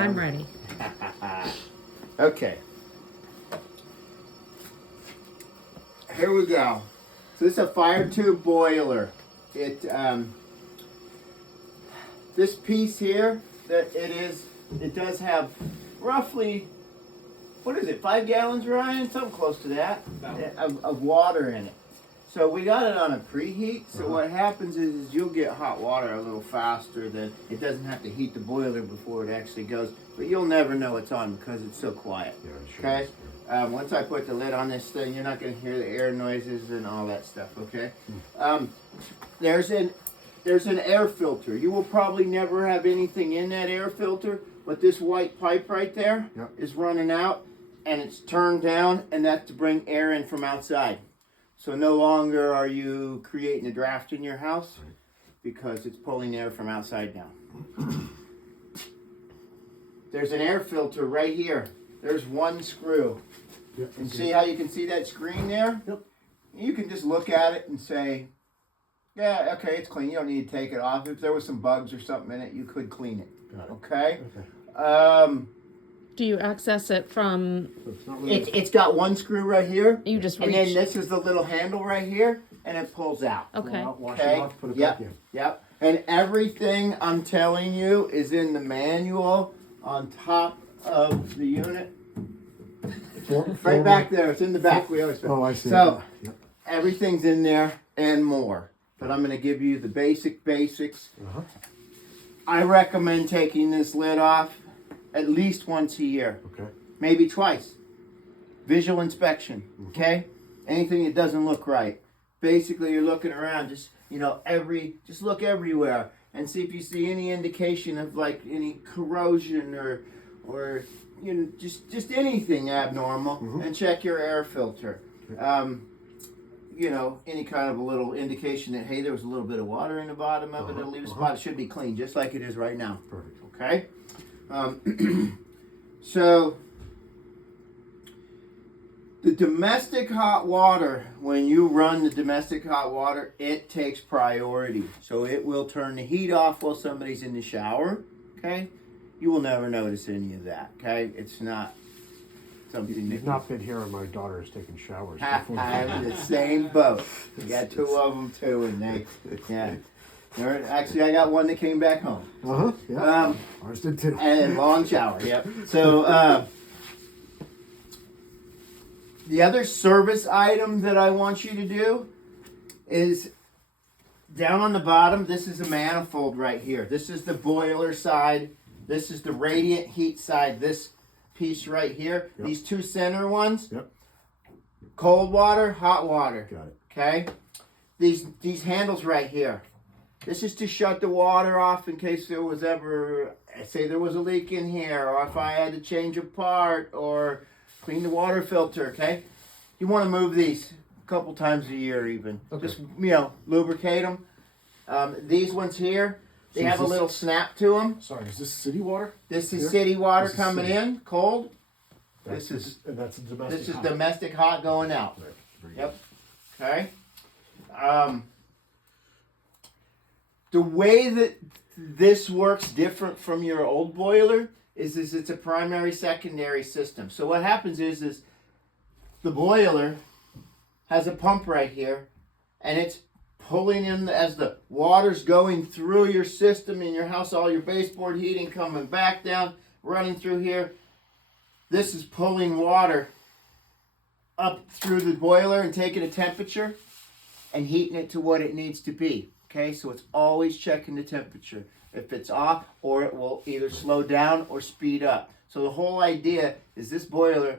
I'm ready. Okay. Here we go. So this is a fire tube boiler. This piece here, it does have roughly, what is it, 5 gallons, Ryan? Something close to that, of water in it. So we got it on a preheat, so what happens is you'll get hot water a little faster than, it doesn't have to heat the boiler before it actually goes, but you'll never know it's on because it's so quiet. Yeah, sure Okay? is, Once I put the lid on this thing, you're not going to hear the air noises and all that stuff, okay? There's an air filter. You will probably never have anything in that air filter, but this white pipe right there is running out, and it's turned down, and that's to bring air in from outside. So no longer are you creating a draft in your house because it's pulling air from outside now. There's an air filter right here. There's one screw. Yep, And see how you can see that screen there? Yep. You can just look at it and say, yeah, okay, it's clean. You don't need to take it off. If there was some bugs or something in it, you could clean it. Got it. Okay? Okay. Do you access it from, So it's not really. It's got one screw right here. you just And then reach? this is the little handle right here, and it pulls out. Okay. Wash Okay. it off, put it Yep. back in. Yep. And everything I'm telling you is in the manual on top of the unit. Right back there. It's in the back. We always Oh, I see. So Yep. everything's in there and more. But I'm going to give you the basics. Uh-huh. I recommend taking this lid off at least once a year, Okay. maybe twice. Visual inspection, okay? Anything that doesn't look right. Basically, you're looking around, just look everywhere and see if you see any indication of like any corrosion or just anything abnormal, and check your air filter. Any kind of a little indication that, hey, there was a little bit of water in the bottom of it, it'll leave a spot. It should be clean, just like it is right now. Perfect. Okay? So, the domestic hot water, when you run the domestic hot water, it takes priority. So, it will turn the heat off while somebody's in the shower. Okay? You will never notice any of that. Okay? It's not something You've not been here when my daughter is taking showers. I'm in the same boat. We got 2 of them too, and actually, I got one that came back home. Uh-huh. Yeah. Ours did too. And long shower. Yep. So the other service item that I want you to do is down on the bottom. This is a manifold right here. This is the boiler side. This is the radiant heat side. This piece right here. Yep. These 2 center ones. Yep. Cold water, hot water. Got it. Okay. These handles right here. This is to shut the water off in case there was ever, say there was a leak in here, or if I had to change a part, or clean the water filter, okay? You want to move these a couple times a year even. Okay. Just, lubricate them. These ones here, they So have is a this- little snap to them. Sorry, is this city water? This is Here? city water This is coming city. in, cold. And that's a domestic. This is hot. domestic hot going out. Right. Very Yep. Okay. The way that this works different from your old boiler is it's a primary secondary system. So what happens is the boiler has a pump right here, and it's pulling in as the water's going through your system in your house, all your baseboard heating coming back down, running through here. This is pulling water up through the boiler and taking a temperature and heating it to what it needs to be. Okay, so it's always checking the temperature. If it's off, or it will either slow down or speed up. So the whole idea is this boiler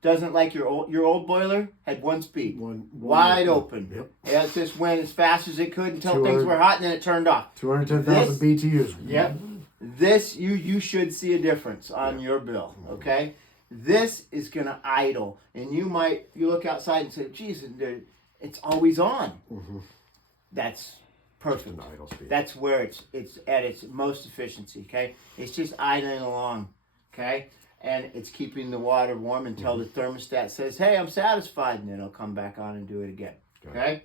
doesn't like your old boiler had one speed, One wide open. Yep. Yeah, it just went as fast as it could until 200 things were hot, and then it turned off. 210,000 BTUs. Yep. This you should see a difference on your bill. Okay. This is gonna idle, and you look outside and say, "Geez, it's always on." That's perfect. An idle speed. That's where it's at its most efficiency. Okay, it's just idling along. Okay, and it's keeping the water warm until the thermostat says, "Hey, I'm satisfied," and then it'll come back on and do it again. Okay,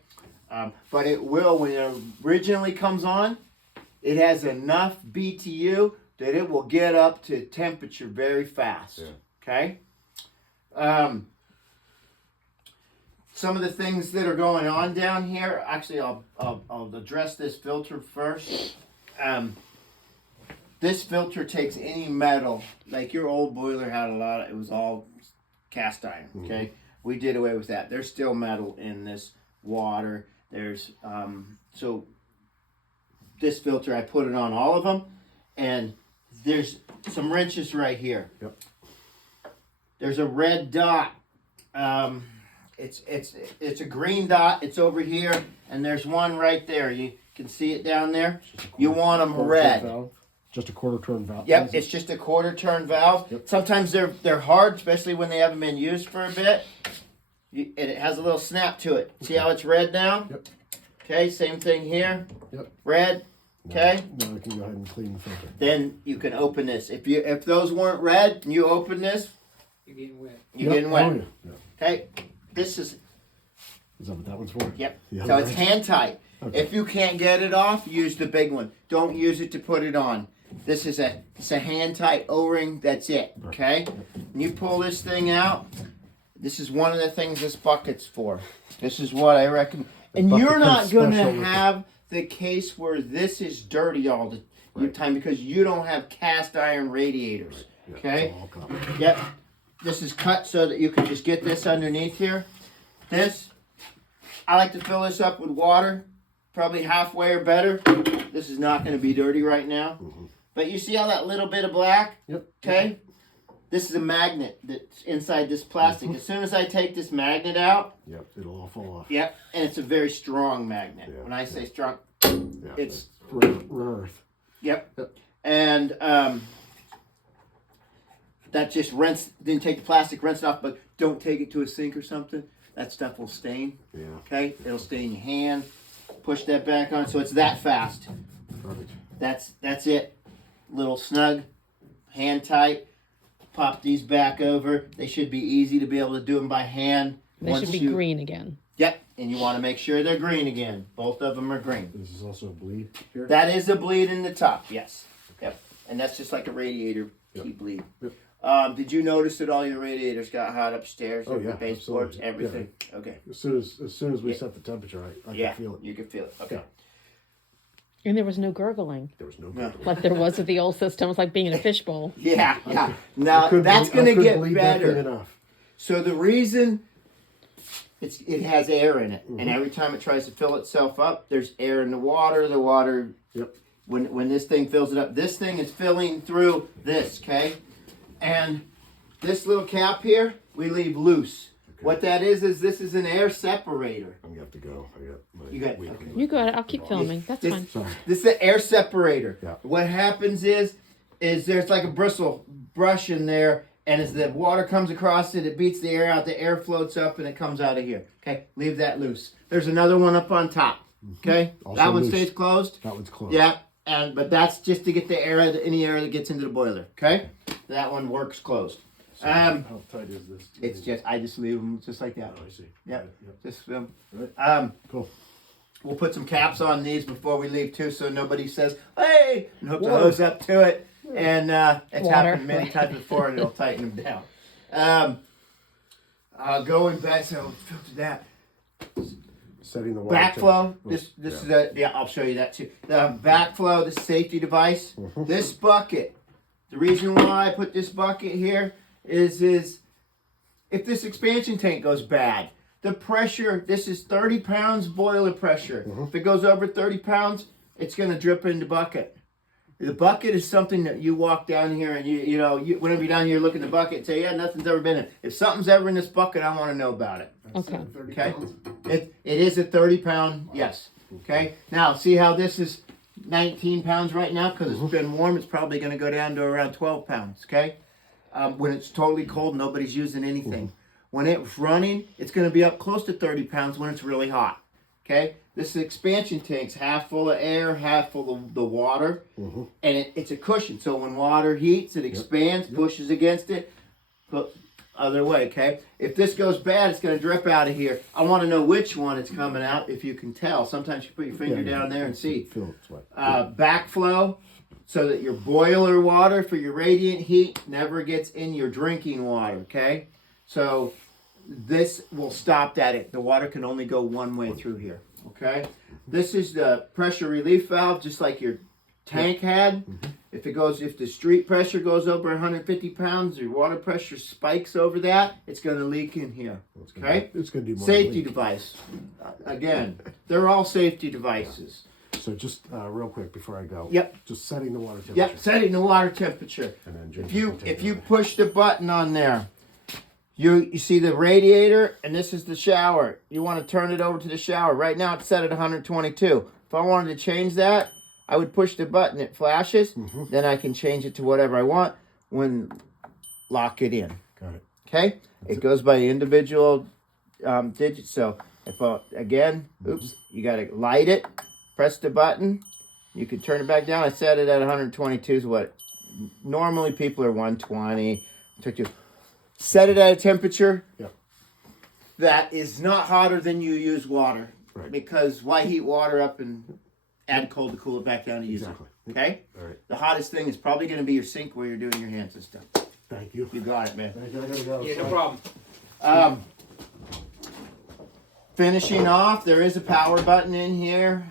but it will when it originally comes on. It has enough BTU that it will get up to temperature very fast. Yeah. Okay. Some of the things that are going on down here. Actually, I'll address this filter first. This filter takes any metal. Like your old boiler had a lot of. It was all cast iron. Okay. We did away with that. There's still metal in this water. There's so this filter, I put it on all of them, and there's some wrenches right here. Yep. There's a red dot. It's a green dot. It's over here, and there's one right there. You can see it down there. You want them red. Just a quarter turn valve. Yep, it's just a quarter turn valve. Yep. Sometimes they're hard, especially when they haven't been used for a bit. And it has a little snap to it. See how it's red now? Yep. Okay, same thing here. Yep. Red. Okay. Now we can go ahead and clean the filter. Then you can open this. If those weren't red and you open this, You're getting wet. you're getting wet. Oh, yeah. Okay. This is Is that what that one's for? yep. The So other it's wrench? hand tight. Okay. If you can't get it off, use the big one. Don't use it to put it on. This is it's a hand tight O-ring. That's it. Okay. And you pull this thing out. This is one of the things this bucket's for. This is what I recommend. And bucket you're not comes going special to with have the case where this is dirty all the time because you don't have cast iron radiators. Yeah, Okay. it's all copper. Yep. This is cut so that you can just get this underneath here. This, I like to fill this up with water, probably halfway or better. This is not going to be dirty right now. But you see how that little bit of black? Yep. Okay. This is a magnet that's inside this plastic. As soon as I take this magnet out, Yep. It'll all fall off. yep, and it's a very strong magnet. Yeah, When I say strong, Yeah. It's- rare earth. yep. Yep. And that just didn't take the plastic, rinse it off, but don't take it to a sink or something. That stuff will stain. Yeah. Okay, it'll stain your hand. Push that back on, so it's that fast. Perfect. That's it. Little snug, hand tight. Pop these back over. They should be easy to be able to do them by hand. They should be green again. Yep, and you want to make sure they're green again. Both of them are green. This is also a bleed here. That is a bleed in the top, yes. Yep, and that's just like a radiator key bleed. Yep. Did you notice that all your radiators got hot upstairs? Oh, the yeah, baseboards, absolutely. everything. Okay. As soon as we Yeah. set the temperature, I Yeah, can feel it. you can feel it. Okay. Yeah. And there was no gurgling There was no. No. good. like there was with the old system. It's like being in a fishbowl. Yeah, yeah. I Now couldn't that's ble- I going to couldn't get bleed that thing better. enough. So the reason it has air in it, Mm-hmm. and every time it tries to fill itself up, there's air in the water. The water, Yep. when this thing fills it up, this thing is filling through this, okay? And this little cap here, we leave loose. Okay. What that is this is an air separator. I'm gonna have to go. I got my You got- weekly- okay. You go ahead. I'll keep filming. That's This- fine. Sorry. This is the air separator. Yeah. What happens is there's like a bristle brush in there, and as the water comes across it, it beats the air out. The air floats up, and it comes out of here. Okay, leave that loose. There's another one up on top. Okay, Also that one loose. stays closed. That one's closed. Yeah, but that's just to get the air, any air that gets into the boiler. Okay, that one works closed. So how tight is this? I just leave them just like that. Oh, I see. Yep. Yep. Just Right. Cool. We'll put some caps on these before we leave too, so nobody says, "Hey!" and hook the Whoa. hose up to it. And it's Water. happened many times before, and it'll tighten them down. Going back, so filter that Setting the water backflow. temperature. This is I'll show you that too. The backflow, the safety device. This bucket. The reason why I put this bucket here is if this expansion tank goes bad, the pressure. This is 30 pounds boiler pressure. If it goes over 30 pounds, it's going to drip in the bucket. The bucket is something that you walk down here and you whenever you're down here look in the bucket and say, yeah, nothing's ever been in. If something's ever in this bucket, I want to know about it. Okay. 30 Okay. pounds. It is a 30-pound, yes. Okay. Now see how this is 19 pounds right now because it's been warm. It's probably going to go down to around 12 pounds. Okay. When it's totally cold, nobody's using anything. When it's running, it's going to be up close to 30 pounds when it's really hot. Okay. This expansion tank's half full of air, half full of the water, and it's a cushion. So when water heats, it expands, pushes against it. Other way, okay? If this goes bad, it's going to drip out of here. I want to know which one it's coming out, if you can tell. Sometimes you put your finger Yeah, down there and see. Feel it's wet. Backflow, so that your boiler water for your radiant heat never gets in your drinking water, okay? So this will stop that. The water can only go one way through here, okay? This is the pressure relief valve, just like your tank had. If the street pressure goes over 150 pounds, your water pressure spikes over that, it's going to leak in here, okay? It's going to do more. Safety leak. device. Again, they're all safety devices. So just real quick before I go. Yep. Just setting the water temperature. Yep, setting the water temperature. And then Jim If can you take if it you away. push the button on there, you see the radiator, and this is the shower. You want to turn it over to the shower. Right now it's set at 122. If I wanted to change that, I would push the button. It flashes. Then I can change it to whatever I want. Lock it in. Got it. Okay, it goes by individual digits. So if you got to light it, press the button. You can turn it back down. I set it at 122. Is what normally people are 120. Set it at a temperature Yep. that is not hotter than you use water. Right. Because why heat water up and add cold to cool it back down to use Exactly. it? Okay. All right. The hottest thing is probably going to be your sink where you're doing your hands and stuff. Thank you. You got it, man. Thank you. I gotta go. Yeah, no Sorry. problem. Finishing off, there is a power button in here.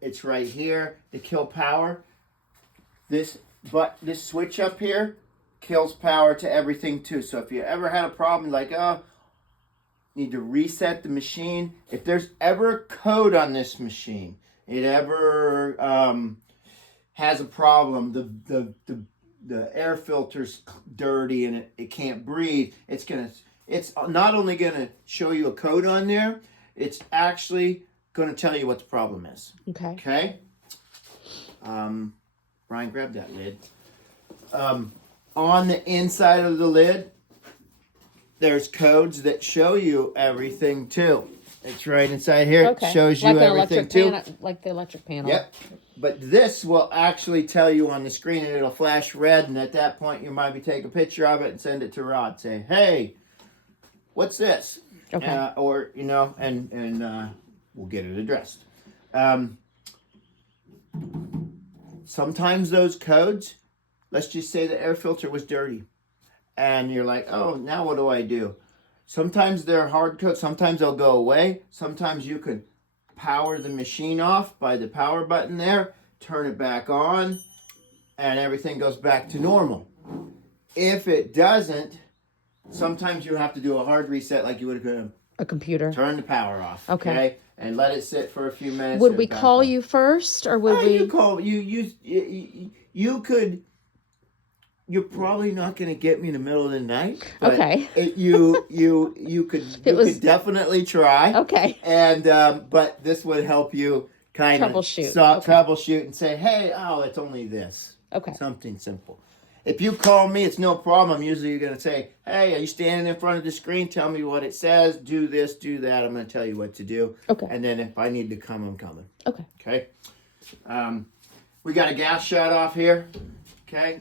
It's right here to kill power. This switch up here kills power to everything too. So if you ever had a problem like, need to reset the machine. If there's ever code on this machine, it ever has a problem, the air filter's dirty and it can't breathe, it's not only gonna show you a code on there, it's actually gonna tell you what the problem is. Okay. Okay? Brian, grab that lid. On the inside of the lid, there's codes that show you everything too. It's right inside here. Okay. It shows you like an everything electric too. panel, like the electric panel. Yep. But this will actually tell you on the screen, and it'll flash red, and at that point you might be take a picture of it and send it to Rod. Say, hey, what's this? Okay. And we'll get it addressed. Sometimes those codes, let's just say the air filter was dirty, and you're like, oh, now what do I do? Sometimes they're hard codes. Sometimes they'll go away. Sometimes you can power the machine off by the power button there, turn it back on, and everything goes back to normal. If it doesn't, sometimes you have to do a hard reset like you would have A computer. turn the power off. Okay. And let it sit for a few minutes. Would and we back call on. you first, or would we? You could. You're probably not going to get me in the middle of the night. But Okay. You could definitely try. Okay. And but this would help you kind of Troubleshoot. troubleshoot and say, hey, it's only this. Okay. Something simple. If you call me, it's no problem. I'm usually going to say, hey, are you standing in front of the screen? Tell me what it says. Do this, do that. I'm going to tell you what to do. Okay. And then if I need to come, I'm coming. Okay. Okay. We got a gas shut off here. Okay.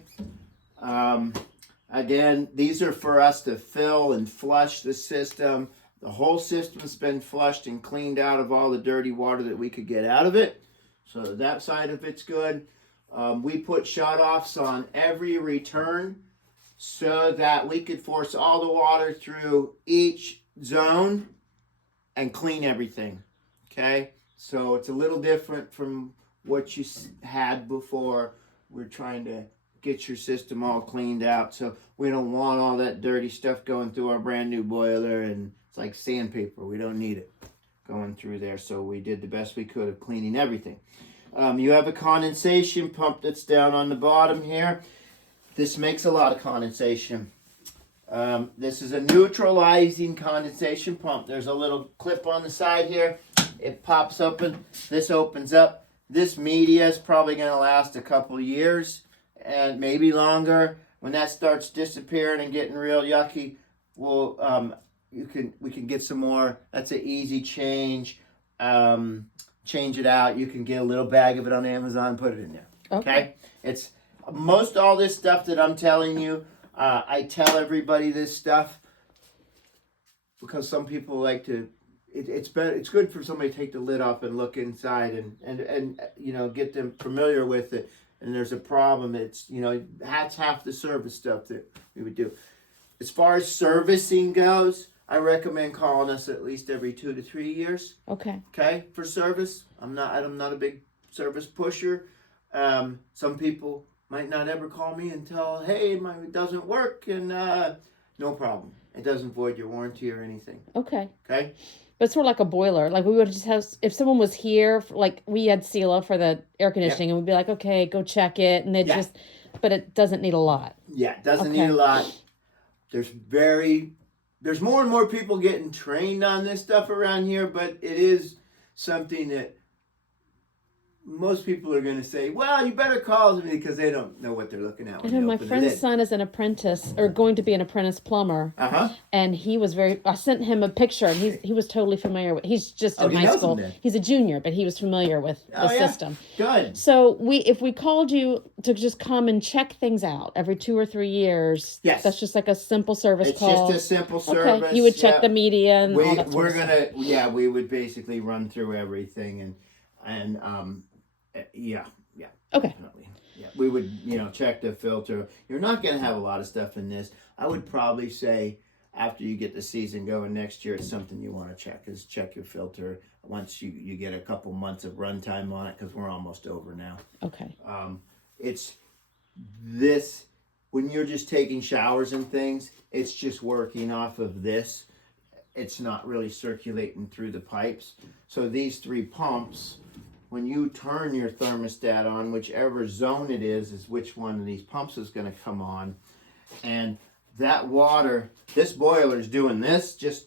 Again, these are for us to fill and flush the system. The whole system's been flushed and cleaned out of all the dirty water that we could get out of it. So that side of it's good. We put shut-offs on every return so that we could force all the water through each zone and clean everything. Okay? So it's a little different from what you had before. We're trying to get your system all cleaned out. So we don't want all that dirty stuff going through our brand new boiler, and it's like sandpaper. We don't need it going through there. So we did the best we could of cleaning everything. You have a condensation pump that's down on the bottom here. This makes a lot of condensation. This is a neutralizing condensation pump. There's a little clip on the side here. It pops open. This opens up. This media is probably going to last a couple years and maybe longer. When that starts disappearing and getting real yucky, we can get some more. That's an easy change. Change it out. You can get a little bag of it on Amazon, put it in there. Okay? It's most all this stuff that I'm telling you. I tell everybody this stuff because some people like to. It's better. It's good for somebody to take the lid off and look inside and get them familiar with it. and there's a problem, that's half the service stuff that we would do. As far as servicing goes, I recommend calling us at least every 2 to 3 years. Okay. Okay, for service. I'm not a big service pusher. Some people might not ever call me and tell, hey, it doesn't work, and no problem. It doesn't void your warranty or anything. Okay. Okay. But it's sort of like a boiler. Like we would just have, if someone was here, like we had Sela for the air conditioning, and we'd be like, okay, go check it, and they just, but it doesn't need a lot. Yeah, it doesn't need a lot. There's more and more people getting trained on this stuff around here, but it is something that most people are going to say, well, you better call me, because they don't know what they're looking at. I know my friend's son is an apprentice, or going to be an apprentice plumber. And he was I sent him a picture, and he was totally familiar with, he's just in high school. He's a junior, but he was familiar with the system. Good. So if we called you to just come and check things out every 2 or 3 years, that's just like a simple service call. It's just a simple service. Okay. You would check the media and all that sort of stuff. We would basically run through everything and yeah. Okay. Definitely. Yeah, we would, check the filter. You're not going to have a lot of stuff in this. I would probably say after you get the season going next year, it's something you want to check. Is check your filter once you get a couple months of runtime on it, because we're almost over now. Okay. It's this, when you're just taking showers and things, it's just working off of this. It's not really circulating through the pipes. So these 3 pumps, when you turn your thermostat on, whichever zone it is which one of these pumps is going to come on. And that water, this boiler is doing this, just,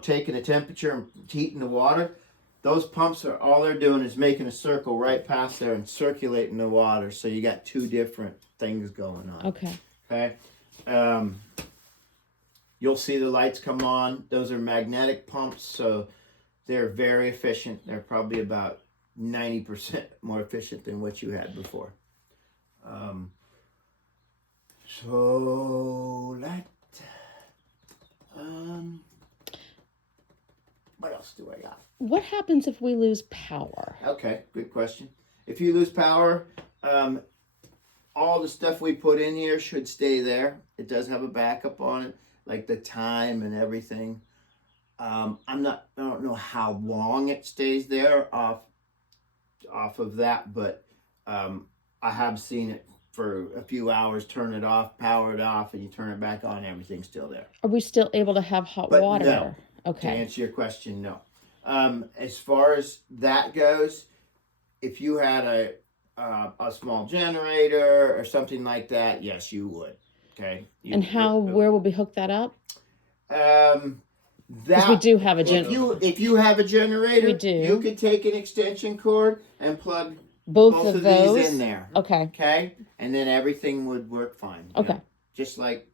taking the temperature and heating the water. Those pumps all they're doing is making a circle right past there and circulating the water. So you got 2 different things going on. Okay. Okay. You'll see the lights come on. Those are magnetic pumps, so they're very efficient. They're probably about 90% more efficient than what you had before. What else do I got? What happens if we lose power? Okay, good question. If you lose power, all the stuff we put in here should stay there. It does have a backup on it, like the time and everything. I don't know how long it stays there off of that, but I have seen it for a few hours, turn it off, power it off, and you turn it back on, everything's still there. Are we still able to have hot water? No. Okay. To answer your question, no. As far as that goes, if you had a small generator or something like that, yes, you would. Okay. Where would we hook that up? Because we do have a generator. If you have a generator, we do. You could take an extension cord and plug both of those these in there. Okay. Okay, and then everything would work fine. Okay. Just like,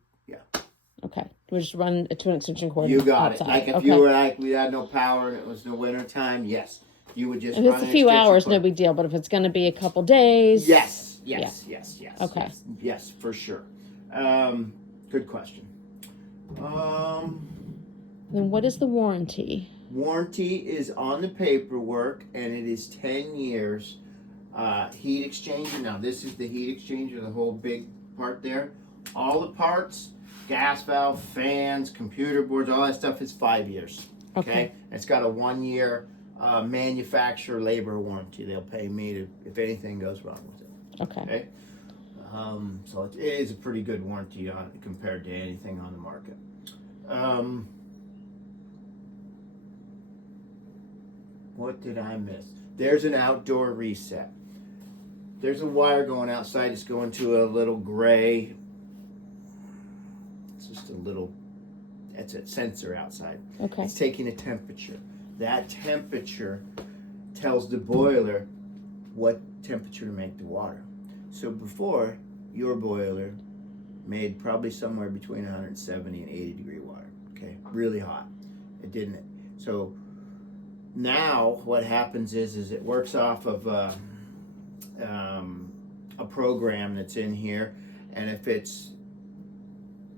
Okay. We just run to an extension cord. You got outside. it. Like if you were we had no power and it was the winter time, yes, you would just. If it's a few hours, no big deal. But if it's going to be a couple days, yes. Okay. Yes, for sure. Good question. Then what is the warranty? Warranty is on the paperwork, and it is 10 years. Heat exchanger. Now, this is the heat exchanger, the whole big part there. All the parts, gas valve, fans, computer boards, all that stuff is 5 years. Okay. It's got a 1 year manufacturer labor warranty. They'll pay me if anything goes wrong with it. Okay. So it is a pretty good warranty on it compared to anything on the market. What did I miss? There's an outdoor reset. There's a wire going outside. It's going to a little gray. It's just a little. It's a sensor outside. Okay. It's taking a temperature. That temperature tells the boiler what temperature to make the water. So before, your boiler made probably somewhere between 170 and 80 degree water. Okay, really hot. It didn't. So now what happens is it works off of a program that's in here, and if it's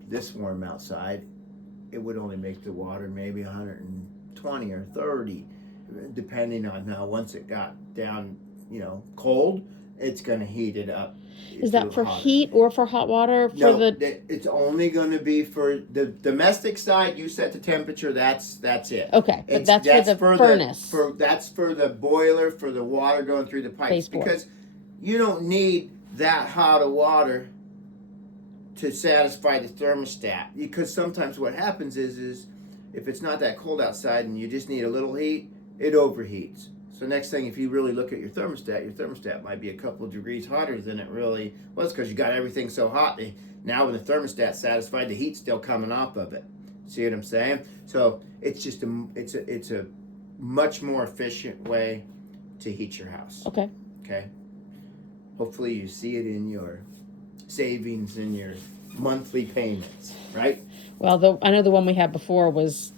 this warm outside, it would only make the water maybe 120 or 30, depending on how. Once it got down, cold, it's going to heat it up. Is that for heat or for hot water? It's only going to be for the domestic side. You set the temperature. That's it. Okay, but that's for the furnace. That's for the boiler, for the water going through the pipes. Baseboard. Because you don't need that hot of water to satisfy the thermostat. Because sometimes what happens is if it's not that cold outside and you just need a little heat, it overheats. So next thing, if you really look at your thermostat might be a couple of degrees hotter than it really was, because you got everything so hot. Now when the thermostat's satisfied, the heat's still coming off of it. See what I'm saying? So it's just it's a much more efficient way to heat your house. Okay. Okay. Hopefully you see it in your savings and your monthly payments, right? Well, I know the one we had before was.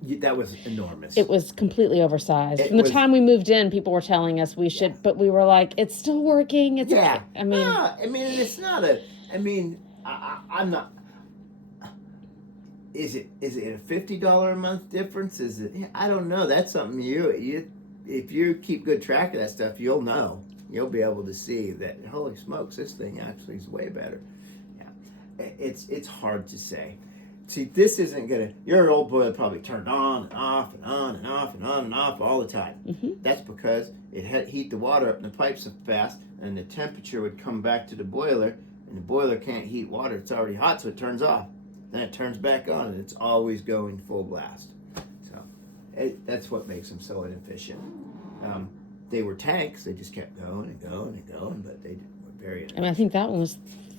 That was enormous. It was completely oversized. From the time we moved in, people were telling us we should, but we were like, it's still working. It's yeah. I mean, it's not a. I'm not. Is it a $50 a month difference? Is it? I don't know. That's something you if you keep good track of that stuff, you'll know. You'll be able to see that. Holy smokes, this thing actually is way better. Yeah, it's hard to say. See, this isn't gonna. Your old boiler probably turned on and off and on and off and on and off all the time. Mm-hmm. That's because it had heat the water up in the pipes so fast, and the temperature would come back to the boiler, and the boiler can't heat water. It's already hot, so it turns off. Then it turns back on, and it's always going full blast. So that's what makes them so inefficient. They were tanks. They just kept going and going and going, but they were very inefficient. I think that one was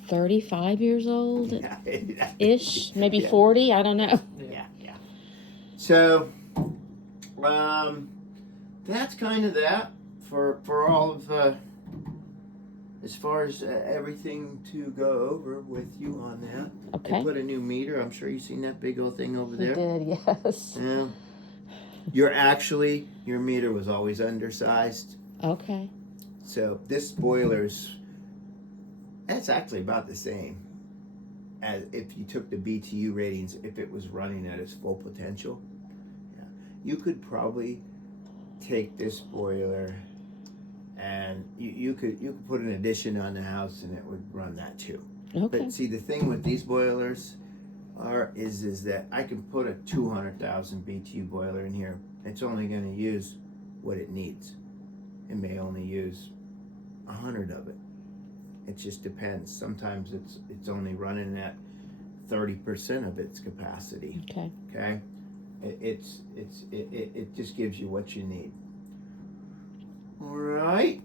35 years old ish, maybe yeah. 40. I don't know. Yeah. So, that's kind of that for all of as far as everything to go over with you on that. Okay. They put a new meter. I'm sure you've seen that big old thing over there. We did, yes. Yeah. Your meter was always undersized. Okay. So this boiler's, that's actually about the same as if you took the BTU ratings, if it was running at its full potential. Yeah. You could probably take this boiler and you could put an addition on the house and it would run that too. Okay. But see, the thing with these boilers is that I can put a 200,000 BTU boiler in here. It's only going to use what it needs. It may only use 100 of it. It just depends. Sometimes it's only running at 30% of its capacity. Okay. Okay. It just gives you what you need. All right.